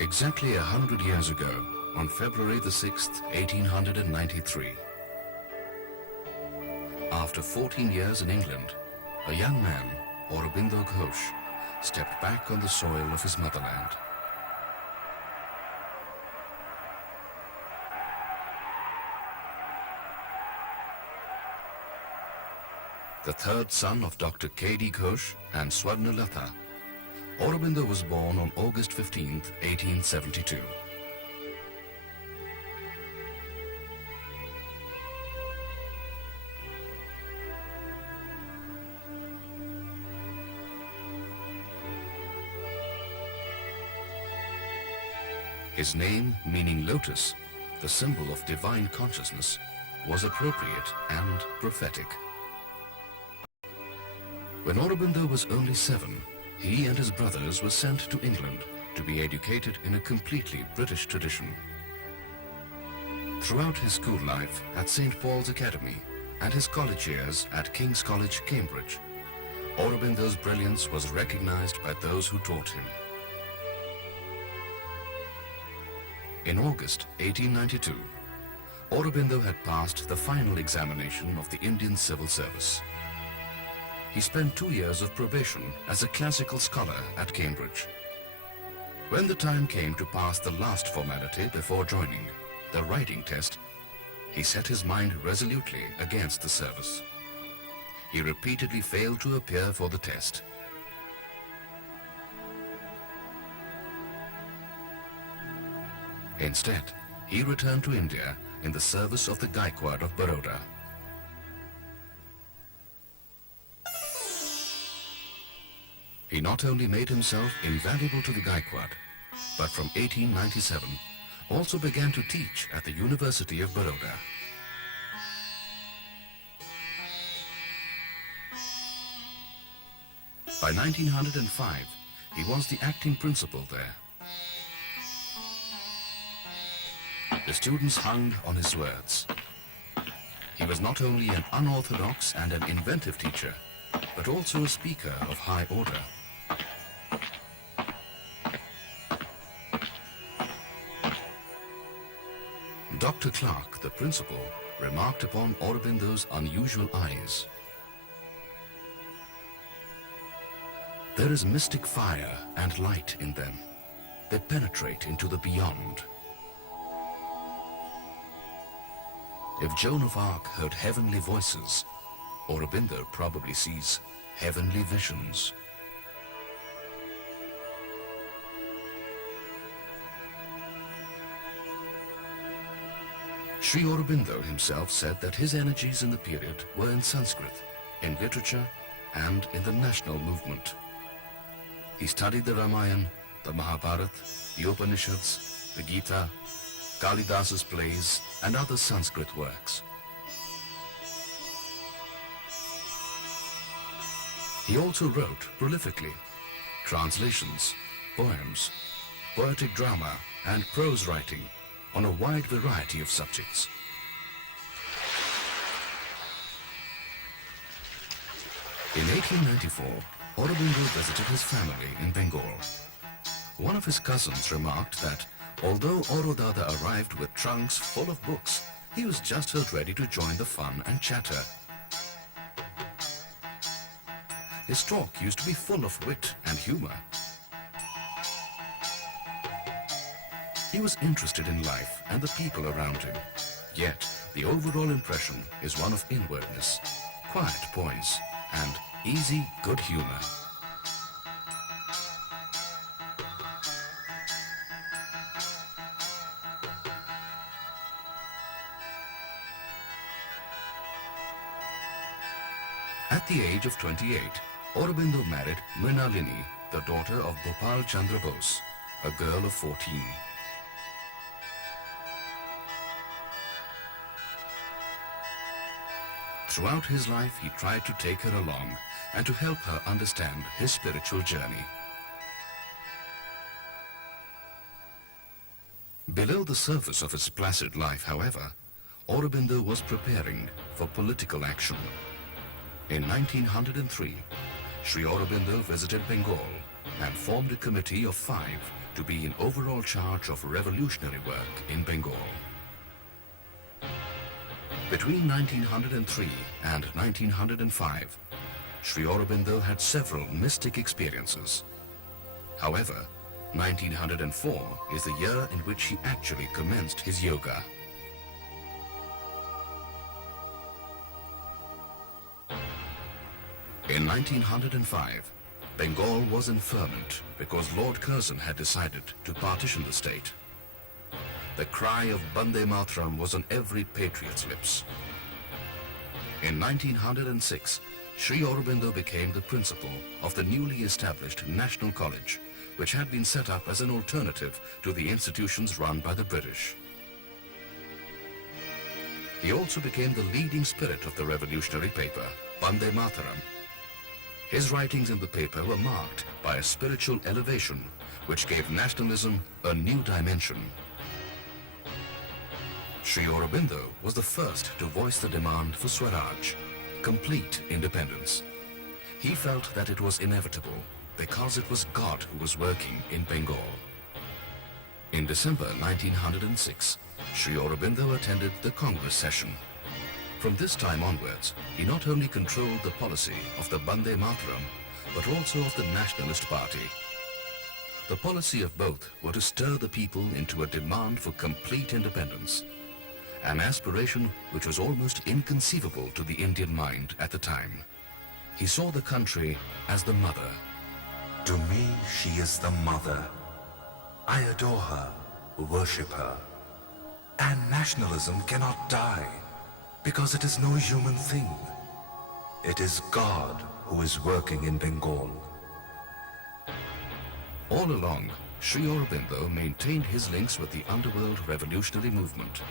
Exactly 100 years ago, on February the 6th, 1893, after 14 years in England, a young man, AUROBINDO Ghosh, stepped back on the soil of his motherland. The third son of Dr. K.D. Ghosh and Swarnalatha, AUROBINDO was born on August 15, 1872. His name, meaning lotus, the symbol of divine consciousness, was appropriate and prophetic. When AUROBINDO was only 7, he and his brothers were sent to England to be educated in a completely British tradition. Throughout his school life at St. Paul's Academy and his college years at King's College, Cambridge, AUROBINDO's brilliance was recognized by those who taught him. In August 1892, AUROBINDO had passed the final examination of the Indian Civil Service. He spent 2 years of probation as a classical scholar at Cambridge. When the time came to pass the last formality before joining, the writing test, he set his mind resolutely against the service. He repeatedly failed to appear for the test. Instead, he returned to India in the service of the Gaikwad of Baroda. He not only made himself invaluable to the Gaikwad, but from 1897 also began to teach at the University of Baroda. By 1905, he was the acting principal there. The students hung on his words. He was not only an unorthodox and an inventive teacher, but also a speaker of high order. Dr. Clark, the principal, remarked upon AUROBINDO's unusual eyes. There is mystic fire and light in them. They penetrate into the beyond. If Joan of Arc heard heavenly voices, AUROBINDO probably sees heavenly visions. Sri Aurobindo himself said that his energies in the period were in Sanskrit, in literature, and in the national movement. He studied the Ramayana, the Mahabharata, the Upanishads, the Gita, Kalidasa's plays, and other Sanskrit works. He also wrote prolifically translations, poems, poetic drama, and prose writing on a wide variety of subjects. In 1894, AUROBINDO visited his family in Bengal. One of his cousins remarked that although Aurodada arrived with trunks full of books, he was just as ready to join the fun and chatter. His talk used to be full of wit and humor. He was interested in life and the people around him. Yet, the overall impression is one of inwardness, quiet poise, and easy good humor. At the age of 28, AUROBINDO married Mrinalini, the daughter of Bhopal Chandra Bose, a girl of 14. Throughout his life, he tried to take her along and to help her understand his spiritual journey. Below the surface of his placid life, however, AUROBINDO was preparing for political action. In 1903, Sri Aurobindo visited Bengal and formed a committee of 5 to be in overall charge of revolutionary work in Bengal. Between 1903 and 1905, Sri Aurobindo had several mystic experiences. However, 1904 is the year in which he actually commenced his yoga. In 1905, Bengal was in ferment because Lord Curzon had decided to partition the state. The cry of Bande Mataram was on every patriot's lips. In 1906, Sri Aurobindo became the principal of the newly established National College, which had been set up as an alternative to the institutions run by the British. He also became the leading spirit of the revolutionary paper, Bande Mataram. His writings in the paper were marked by a spiritual elevation which gave nationalism a new dimension. Sri Aurobindo was the first to voice the demand for Swaraj, complete independence. He felt that it was inevitable because it was God who was working in Bengal. In December 1906, Sri Aurobindo attended the Congress session. From this time onwards, he not only controlled the policy of the Bande Mataram, but also of the Nationalist Party. The policy of both were to stir the people into a demand for complete independence, an aspiration which was almost inconceivable to the Indian mind at the time. He saw the country as the mother. To me, she is the mother. I adore her, worship her. And nationalism cannot die, because it is no human thing. It is God who is working in Bengal. All along, Sri Aurobindo maintained his links with the underworld revolutionary movement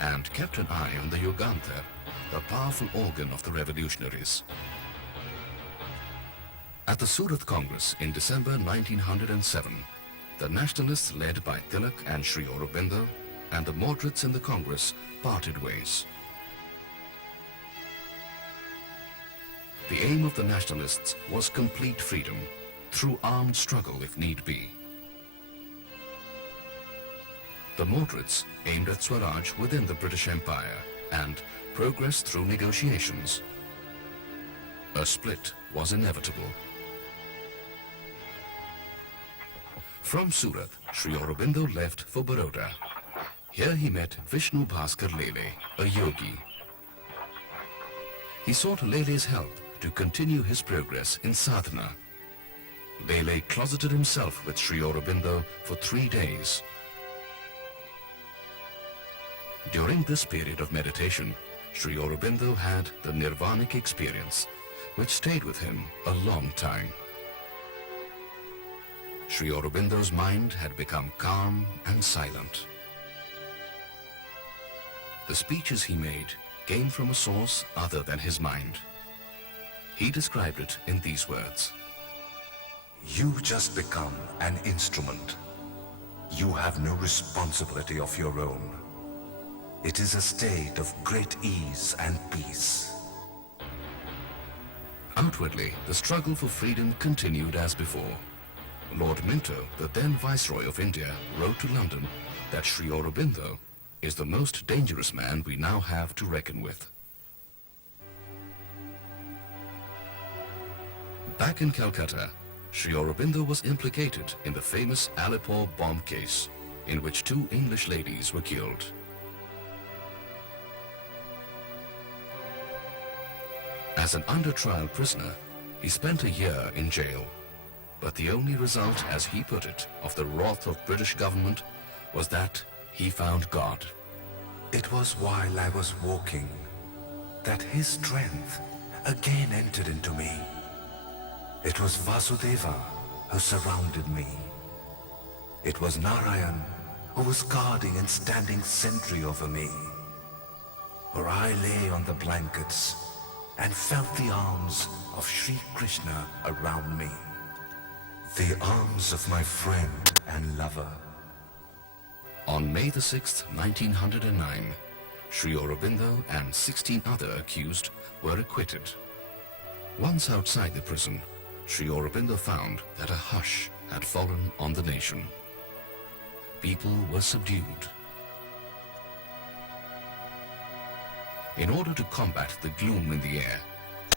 and kept an eye on the Yugantha, the powerful organ of the revolutionaries. At the Surat Congress in December 1907, the nationalists led by Tilak and Sri Aurobindo and the moderates in the Congress parted ways. The aim of the nationalists was complete freedom, through armed struggle if need be. The moderates aimed at Swaraj within the British Empire and progress through negotiations. A split was inevitable. From Surat, Sri Aurobindo left for Baroda. Here he met Vishnu Bhaskar Lele, a yogi. He sought Lele's help to continue his progress in sadhana. Lele closeted himself with Sri Aurobindo for 3 days. During this period of meditation, Sri Aurobindo had the nirvanic experience, which stayed with him a long time. Sri Aurobindo's mind had become calm and silent. The speeches he made came from a source other than his mind. He described it in these words. You just become an instrument. You have no responsibility of your own. It is a state of great ease and peace. Outwardly, the struggle for freedom continued as before. Lord Minto, the then Viceroy of India, wrote to London that Sri Aurobindo is the most dangerous man we now have to reckon with. Back in Calcutta, Sri Aurobindo was implicated in the famous Alipore bomb case, in which 2 English ladies were killed. As an under-trial prisoner, he spent a year in jail. But the only result, as he put it, of the wrath of British government was that he found God. It was while I was walking that his strength again entered into me. It was Vasudeva who surrounded me. It was Narayan who was guarding and standing sentry over me. For I lay on the blankets and felt the arms of Sri Krishna around me. The arms of my friend and lover. On May the 6th, 1909, Sri Aurobindo and 16 other accused were acquitted. Once outside the prison, Sri Aurobindo found that a hush had fallen on the nation. people were subdued. In order to combat the gloom in the air,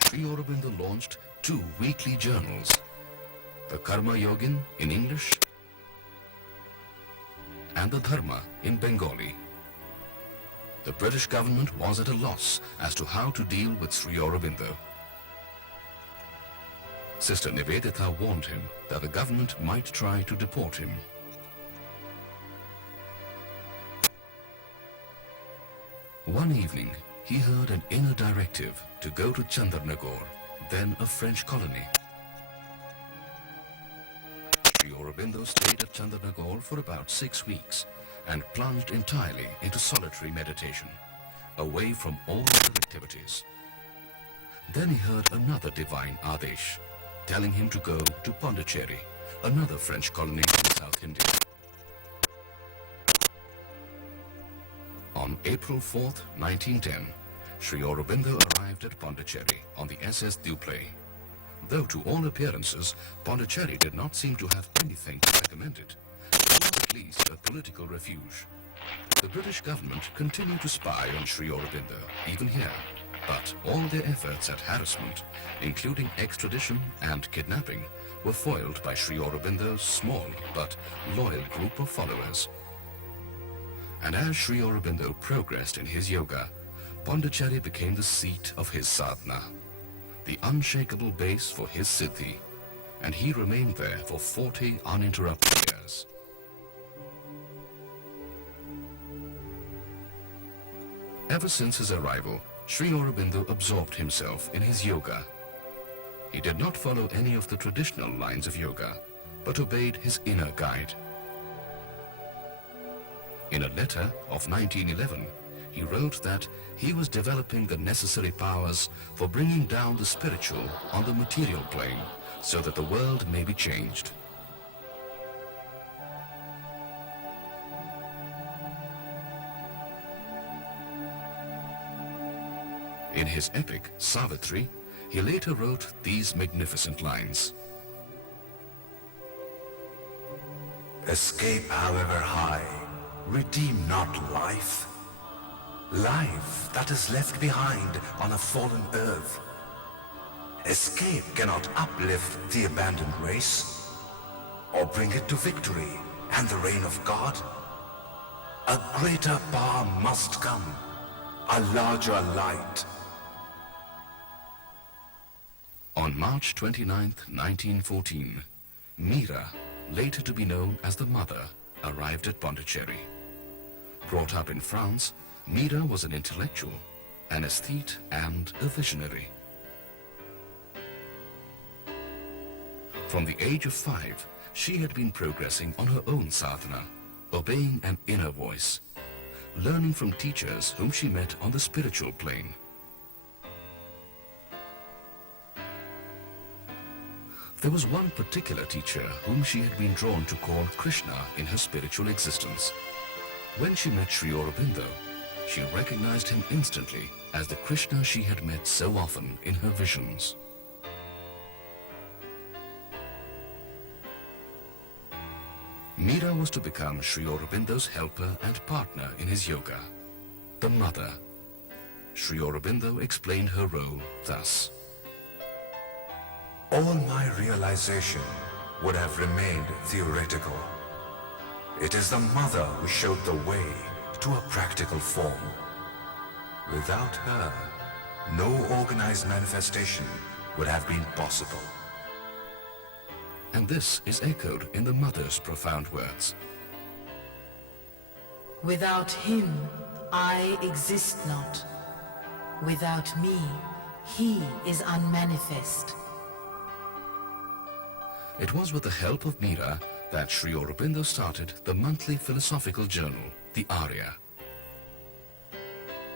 Sri Aurobindo launched 2 weekly journals, the Karma Yogin in English and the Dharma in Bengali. The British government was at a loss as to how to deal with Sri Aurobindo. Sister Nivedita warned him that the government might try to deport him. One evening, he heard an inner directive to go to Chandernagore, then a French colony. Sri Aurobindo stayed at Chandernagore for about 6 weeks and plunged entirely into solitary meditation, away from all other activities. Then he heard another divine Adesh, telling him to go to Pondicherry, another French colony in South India. On April 4th, 1910, Sri Aurobindo arrived at Pondicherry on the SS Dupleix. Though to all appearances, Pondicherry did not seem to have anything to recommend it, it was at least a political refuge. The British government continued to spy on Sri Aurobindo, even here, but all their efforts at harassment, including extradition and kidnapping, were foiled by Sri Aurobindo's small but loyal group of followers. And as Sri Aurobindo progressed in his yoga, Pondicherry became the seat of his sadhana, the unshakable base for his siddhi, and he remained there for 40 uninterrupted years. Ever since his arrival, Sri Aurobindo absorbed himself in his yoga. He did not follow any of the traditional lines of yoga, but obeyed his inner guide. In a letter of 1911, he wrote that he was developing the necessary powers for bringing down the spiritual on the material plane so that the world may be changed. In his epic, Savitri, he later wrote these magnificent lines. Escape however high, redeem not life. Life that is left behind on a fallen earth. Escape cannot uplift the abandoned race, or bring it to victory and the reign of God. A greater power must come, a larger light. On March 29th, 1914, Meera, later to be known as the Mother, arrived at Pondicherry. Brought up in France, Meera was an intellectual, an aesthete, and a visionary. From the age of 5, she had been progressing on her own sadhana, obeying an inner voice, learning from teachers whom she met on the spiritual plane. There was one particular teacher whom she had been drawn to call Krishna in her spiritual existence. When she met Sri Aurobindo, she recognized him instantly as the Krishna she had met so often in her visions. Meera was to become Sri Aurobindo's helper and partner in his yoga, the Mother. Sri Aurobindo explained her role thus. All my realization would have remained theoretical. It is the Mother who showed the way to a practical form. Without her, no organized manifestation would have been possible. And this is echoed in the Mother's profound words. Without him, I exist not. Without me, he is unmanifest. It was with the help of Meera that Sri Aurobindo started the monthly philosophical journal, the Arya.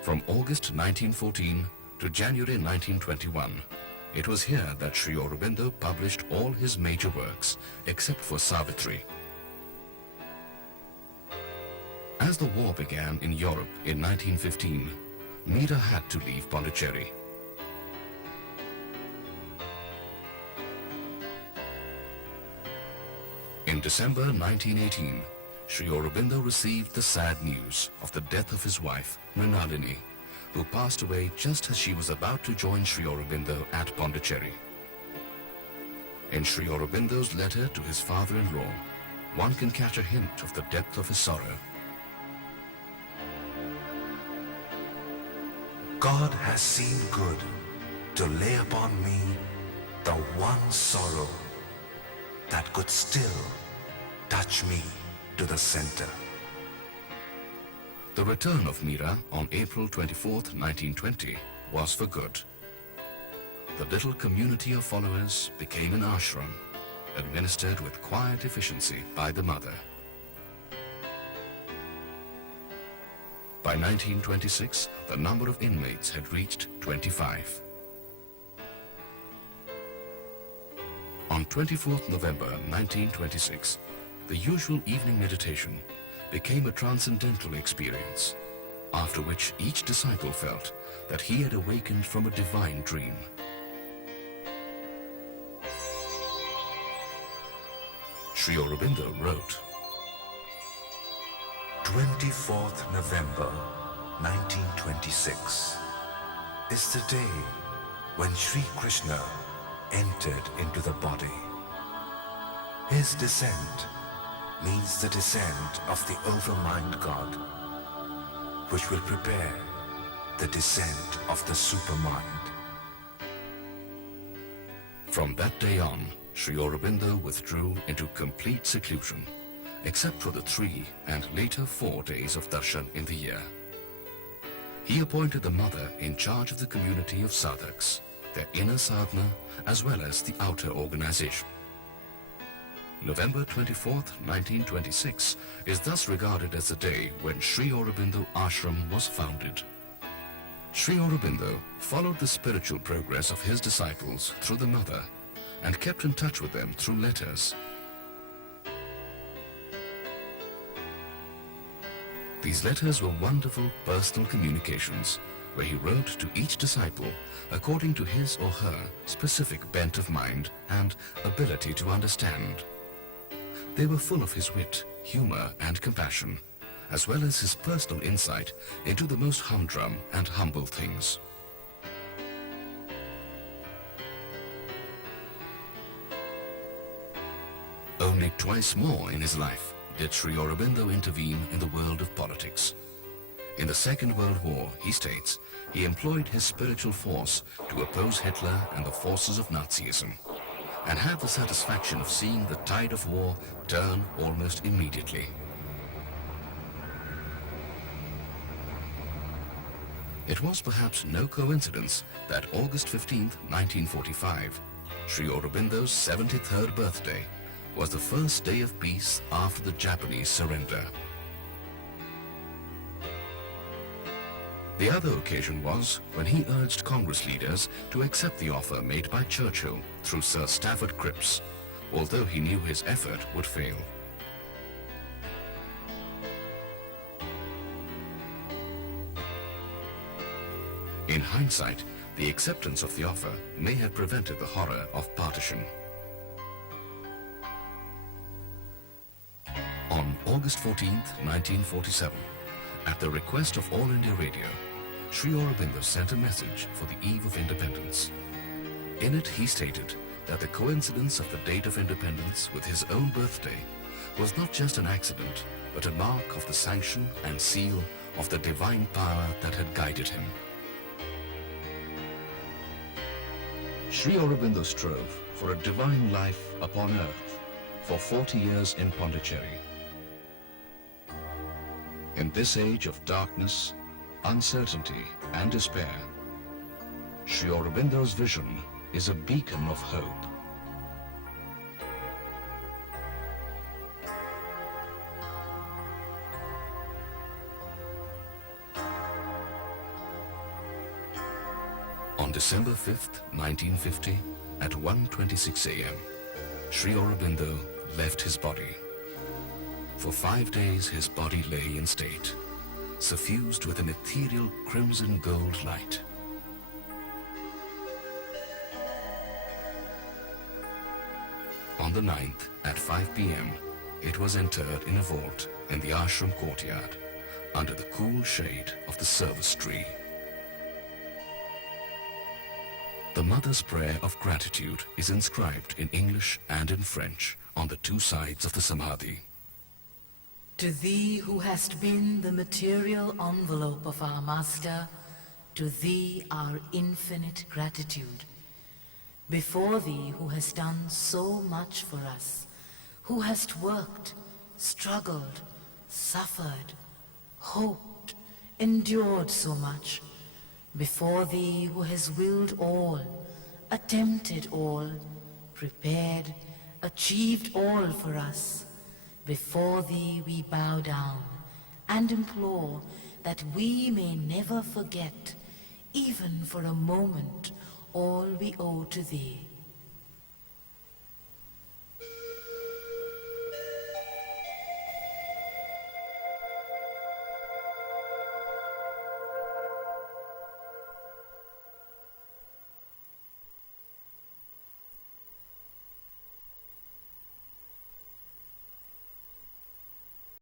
From August 1914 to January 1921, it was here that Sri Aurobindo published all his major works, except for Savitri. As the war began in Europe in 1915, Meera had to leave Pondicherry. In December 1918, Sri Aurobindo received the sad news of the death of his wife, Mrinalini, who passed away just as she was about to join Sri Aurobindo at Pondicherry. In Sri Aurobindo's letter to his father-in-law, one can catch a hint of the depth of his sorrow. God has seen good to lay upon me the one sorrow that could still touch me to the center. The return of Meera on April 24th, 1920 was for good. The little community of followers became an ashram, administered with quiet efficiency by the mother. By 1926, the number of inmates had reached 25. On 24th November 1926, the usual evening meditation became a transcendental experience, after which each disciple felt that he had awakened from a divine dream. Sri Aurobindo wrote, 24th November 1926 is the day when Sri Krishna entered into the body. His descent means the descent of the overmind God, which will prepare the descent of the supermind. From that day on, Sri Aurobindo withdrew into complete seclusion, except for the 3 and later 4 days of darshan in the year. He appointed the mother in charge of the community of sadhaks, their inner sadhana as well as the outer organization. November 24th, 1926 is thus regarded as the day when Sri Aurobindo Ashram was founded. Sri Aurobindo followed the spiritual progress of his disciples through the mother and kept in touch with them through letters. These letters were wonderful personal communications where he wrote to each disciple according to his or her specific bent of mind and ability to understand. They were full of his wit, humor and compassion, as well as his personal insight into the most humdrum and humble things. Only twice more in his life did Sri Aurobindo intervene in the world of politics. In the Second World War, he states, he employed his spiritual force to oppose Hitler and the forces of Nazism, and had the satisfaction of seeing the tide of war turn almost immediately. It was perhaps no coincidence that August 15th, 1945, Sri Aurobindo's 73rd birthday, was the first day of peace after the Japanese surrender. The other occasion was when he urged Congress leaders to accept the offer made by Churchill through Sir Stafford Cripps, although he knew his effort would fail. In hindsight, the acceptance of the offer may have prevented the horror of partition. On August 14th, 1947, at the request of All India Radio, Sri Aurobindo sent a message for the eve of independence. In it, he stated that the coincidence of the date of independence with his own birthday was not just an accident, but a mark of the sanction and seal of the divine power that had guided him. Sri Aurobindo strove for a divine life upon earth for 40 years in Pondicherry. In this age of darkness, uncertainty and despair, Sri Aurobindo's vision is a beacon of hope. On December 5th, 1950, at 1:26 a.m., Sri Aurobindo left his body. For 5 days his body lay in state, suffused with an ethereal crimson gold light. On the 9th, at 5 p.m., It was interred in a vault in the ashram courtyard, under the cool shade of the service tree. The mother's prayer of gratitude is inscribed in English and in French on the two sides of the samadhi. To thee who hast been the material envelope of our Master, to thee our infinite gratitude. Before thee who hast done so much for us, who hast worked, struggled, suffered, hoped, endured so much, before thee who has willed all, attempted all, prepared, achieved all for us, before thee we bow down and implore that we may never forget, even for a moment, all we owe to thee.